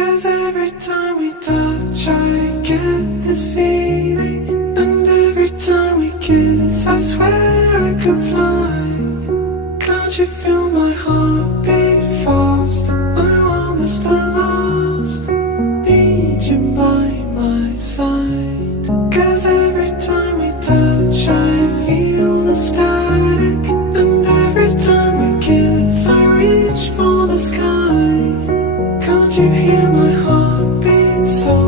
'Cause every time we touch I get this feeling, and every time we kiss I swear I could fly. Can't you feel my heart beat fast? My world is still lost, need you by my side. 'Cause every time we touch I feel the static, and every time we kiss I reach for the sky. Can't you hear my heart beat so